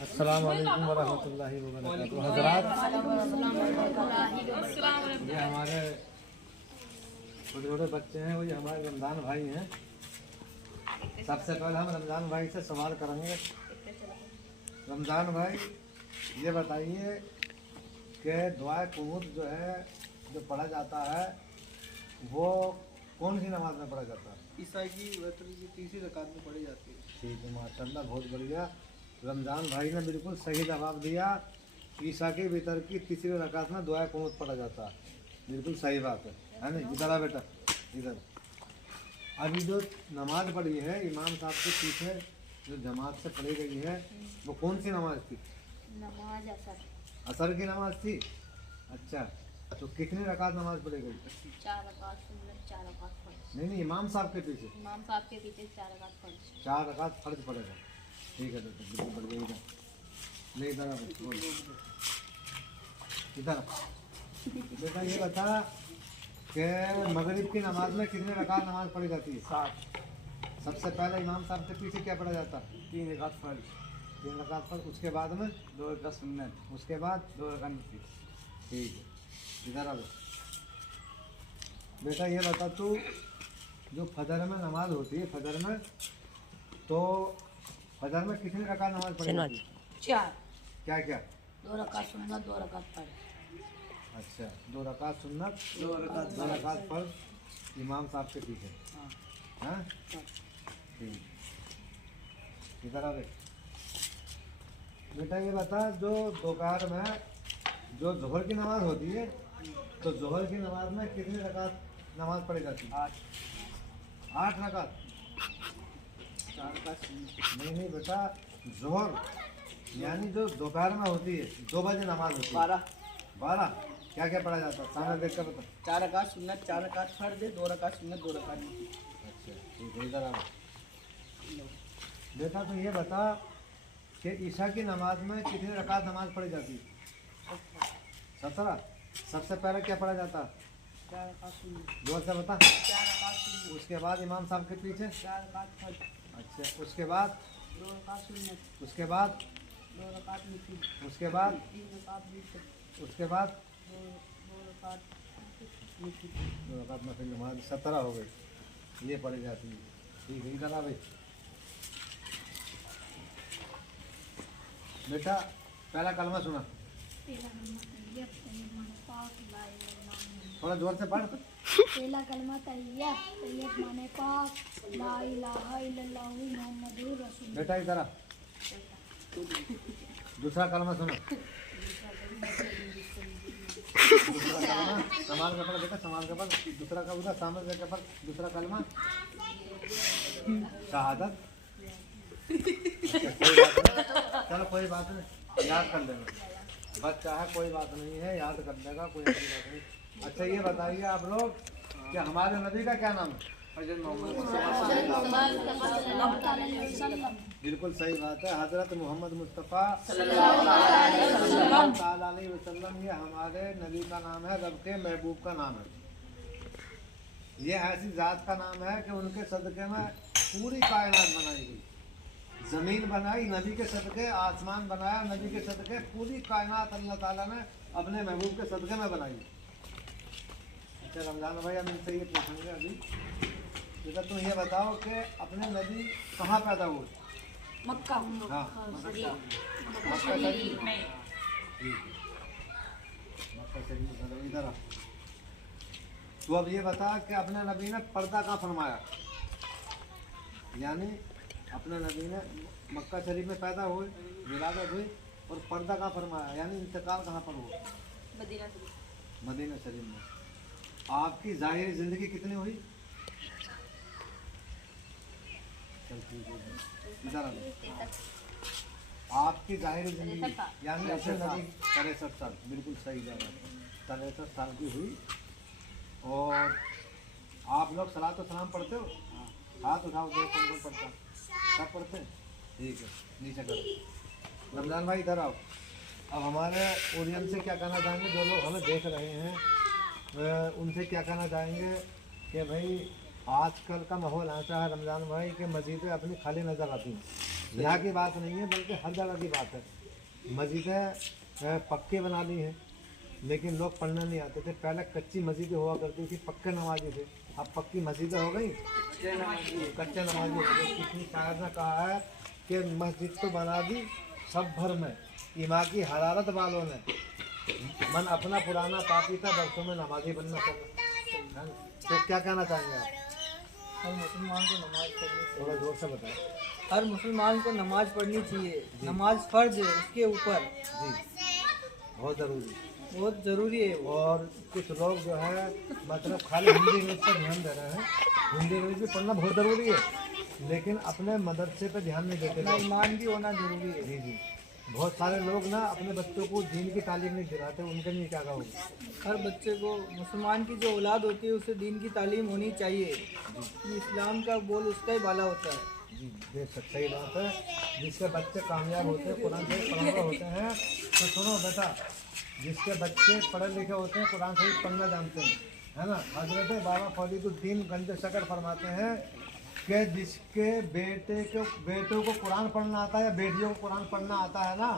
अस्सलाम वालेकुम वरहमतुल्लाहि वबरकातुहू। हज़रात, ये हमारे छोटे छोटे बच्चे हैं, वो ये हमारे रमज़ान भाई हैं। सबसे पहले हम रमज़ान भाई से सवाल करेंगे। रमज़ान भाई, ये बताइए कि दुआए कुनूत जो है, जो पढ़ा जाता है, वो कौन सी नमाज में पढ़ा जाता है? ईसा की वत्र की तीसरी रकात में पढ़ी जाती है। ठीक है, माशाल्लाह, बहुत बढ़िया। रमज़ान भाई ने बिल्कुल सही जवाब दिया। ईसा के वितर की तीसरी रकात में दुआ कुनूत पढ़ा जाता है। बिल्कुल सही बात है नहीं? इधर आ बेटा, इधर। अभी जो नमाज पढ़ी है इमाम साहब के पीछे, जो जमात से पढ़ी गई है, वो कौन सी नमाज थी? नमाज असर। असर की नमाज थी। अच्छा, तो कितनी रकात नमाज पढ़ी गई? 4 रकात सुन्नत, 4 रकात फर्ज। नहीं, इमाम साहब के पीछे इमाम साहब के पीछे 4 रकात फर्ज। 4 रकात फर्ज पड़ेगा। ठीक है बेटा, बिल्कुल बढ़िया। इधर ले, इधर आ इधर। बेटा ये बता कि मगरिब की नमाज में कितने रकात नमाज पढ़ी जाती है? 7। सबसे पहले इमाम साहब के पीछे क्या पढ़ा जाता है? 3 रकात फर्ज, 3 रकात फर्ज। उसके बाद में 2 रकात सुन्नत, उसके बाद 2 रकात नफिल। ठीक है, इधर आ बेटा। ये बता तू, जो फजर में नमाज होती है, फजर में, तो फजर में कितनी रकात नमाज पढ़ी जाती है? 4। क्या क्या? 2 रकात सुन्नत, 2 रकात फर्ज। अच्छा, 2 रकात सुन्नत, 2 रकात 2 रकात फर्ज इमाम साहब के पीछे। हाँ, ठीक। इधर आ बेटा। ये बता, जो दोपहर में जो जोहर की नमाज होती है, तो जोहर की नमाज में कितनी रकात नमाज पढ़ी जाती है? 8 रकात। 4 रकात सुन्नत। नहीं बेटा, जोहर यानी जो दोपहर में होती है, 2 बजे नमाज होती है। 12 क्या क्या पढ़ा जाता है? सामने देख कर बता। 4 रकात सुन्नत, 4 रकात फर्ज, 2 रकात सुन्नत, 2 रकात नफिल। अच्छा, ठीक है, इधर आ बेटा। तो ये बता कि ईशा की नमाज में कितनी रकात नमाज पढ़ी जाती है? 17। सबसे पहले क्या पढ़ा जाता है? 4 रकात सुन्नत, जोर से बता। 4 रकात सुन्नत, उसके बाद इमाम साहब के पीछे। 4 रकात फर्ज, अच्छा, उसके बाद 2 रकात सुन्नत, उसके बाद 2 रकात नफिल, उसके बाद 3 रकात वितर, उसके बाद 2 रकात नफिल। 2 रकात नफिल नमाज 17 हो गई, ये पढ़ी जाती है। ठीक है, इधर आ भाई बेटा। पहला कलमा सुना, थोड़ा जोर से पढ़। पहला कलमा तैयब, तैयब माने पाक, ला इलाहा इल्लल्लाहु मुहम्मदुर रसूल। बेटा इधर आ। दूसरा कलमा सुना। दूसरा कलमा संभाल के पढ़ बेटा, संभाल के पढ़। दूसरा का उधर सामने देख के पढ़। दूसरा कलमा शहादत। चलो कोई बात नहीं, याद कर लेना। बच्चा है, कोई बात नहीं है, याद कर लेगा, कोई ऐसी बात नहीं। अच्छा, ये बताइए आप लोग कि हमारे नबी का क्या नाम है? हज़रत मोहम्मद। बिल्कुल सही बात है, हज़रत मोहम्मद मुस्तफ़ा सल्लल्लाहु अलैहि वसल्लम। ये हमारे नबी का नाम है, रब के महबूब का नाम है। ये ऐसी ज़ात का नाम है कि उनके सदक़े में पूरी कायनात बनाई गई। ज़मीन बनाई नबी के सदक़े, आसमान बनाया नबी के सदक़े, पूरी कायनात अल्लाह ताला ने अपने महबूब के सदक़े में बनाई। अच्छा रमज़ान भाई, हम इनसे ये पूछेंगे अभी, जैसा तुम ये बताओ कि अपने नबी कहाँ पैदा हुए? मक्का। हाँ, मक्का शरीफ में। मक्का शरीफ में। इधर आ। तो अब ये बता कि अपने नबी ने पर्दा कहाँ फरमाया? यानी अपने नबी ने मक्का शरीफ में पैदा हुए, विलादत हुई, और पर्दा कहाँ फरमाया, यानी इंतकाल कहाँ पर हुआ? मदीना शरीफ में। आपकी ज़ाहिरी ज़िंदगी कितनी हुई? इधर आ। आपकी ज़ाहिरी ज़िंदगी यानी अपने नबी 63 साल, बिल्कुल सही जवाब, 63 साल की हुई। और आप लोग सलात व सलाम पढ़ते हो? हाथ उठाओ, देखो कौन कौन पढ़ता है। सब पढ़ते हैं? ठीक है, नीचे करो। रमज़ान भाई इधर आओ। अब हमारे ऑडियंस से क्या कहना चाहेंगे, जो लोग हमें देख रहे हैं उनसे क्या कहना चाहेंगे कि भाई आजकल का माहौल ऐसा है रमज़ान भाई कि मस्जिदें अपनी खाली नज़र आती हैं। यहाँ की बात नहीं है बल्कि हर जगह की बात है। मस्जिदें पक्के बना ली हैं लेकिन लोग पढ़ने नहीं आते थे। पहले कच्ची मस्जिदें हुआ करती थी, पक्के नमाजी थे। अब पक्की मस्जिदें हो गई, कच्चे नमाजी हो गए। किसी शायर ने कहा है कि मस्जिद तो बना दी सब भर में, ईमा की हरारत वालों ने, मन अपना पुराना पापी था, बरसों में नमाजी बनना पड़ा। तो क्या कहना चाहेंगे आप? हर मुसलमान को नमाज पढ़नी चाहिए। थोड़ा जोर से बताएं। हर मुसलमान को नमाज पढ़नी चाहिए। नमाज फर्ज है उसके ऊपर, जी, बहुत ज़रूरी। बहुत ज़रूरी है वो। और कुछ लोग जो है मतलब खाली हिंदी इंग्लिश पर ध्यान दे रहे हैं। हिंदी इंग्लिश भी पढ़ना बहुत ज़रूरी है लेकिन अपने मदरसे पे ध्यान नहीं देते अपना लोग। ईमान भी होना जरूरी है। जी जी, बहुत सारे लोग ना अपने बच्चों को दीन की तालीम नहीं दिलाते, उनके लिए क्या कहोगे? हर बच्चे को, मुसलमान की जो औलाद होती है उसे दीन की तालीम होनी चाहिए। कि इस्लाम का बोल उसका ही बाला होता है। जी बेशक सही बात है। जिसके बच्चे कामयाब होते हैं, कुरान शरीफ पढ़े हुए होते हैं, तो सुनो बेटा, जिसके बच्चे पढ़े लिखे होते हैं, कुरान शरीफ पढ़ना जानते हैं, है ना। हजरत बाबा फरीदुद्दीन गंज शकर फरमाते हैं कि जिसके बेटों को कुरान पढ़ना आता है या बेटियों को कुरान पढ़ना आता है ना,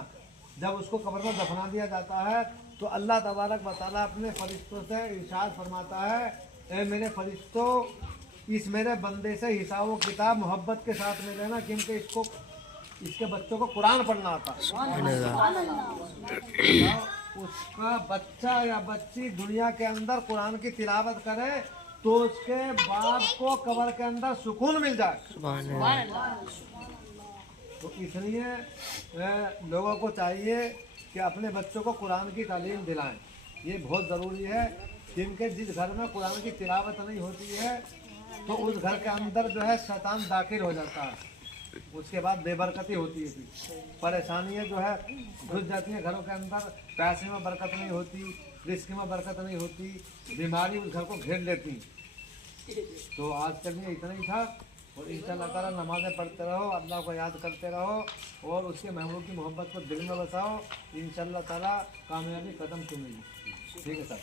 जब उसको कब्र में दफना दिया जाता है तो अल्लाह तबारक व तआला अपने फरिश्तों से इरशाद फरमाता है, ए मेरे फरिश्तों, इस मेरे बंदे से हिसाब व किताब मोहब्बत के साथ में लेना क्योंकि इसके बच्चों को कुरान पढ़ना आता है। उसका बच्चा या बच्ची दुनिया के अंदर कुरान की तिलावत करे तो उसके बाप को कब्र के अंदर सुकून मिल जाए। तो इसलिए लोगों को चाहिए कि अपने बच्चों को कुरान की तालीम दिलाएं। ये बहुत ज़रूरी है क्योंकि जिस घर में कुरान की तिलावत नहीं होती है तो उस घर के अंदर जो है शैतान दाखिल हो जाता है। उसके बाद बेबरकती होती है, फिर परेशानियाँ जो है घुस जाती हैं घरों के अंदर। पैसे में बरकत नहीं होती, रिस्क में बरकत नहीं होती, बीमारी उस घर को घेर लेती। तो आज के लिए इतना ही था। और इंशाअल्लाह ताला नमाज़ें पढ़ते रहो, अल्लाह को याद करते रहो और उसके महबूब की मोहब्बत को दिल में बसाओ। इंशाअल्लाह ताला कामयाबी कदम चुमेगी। ठीक है सर।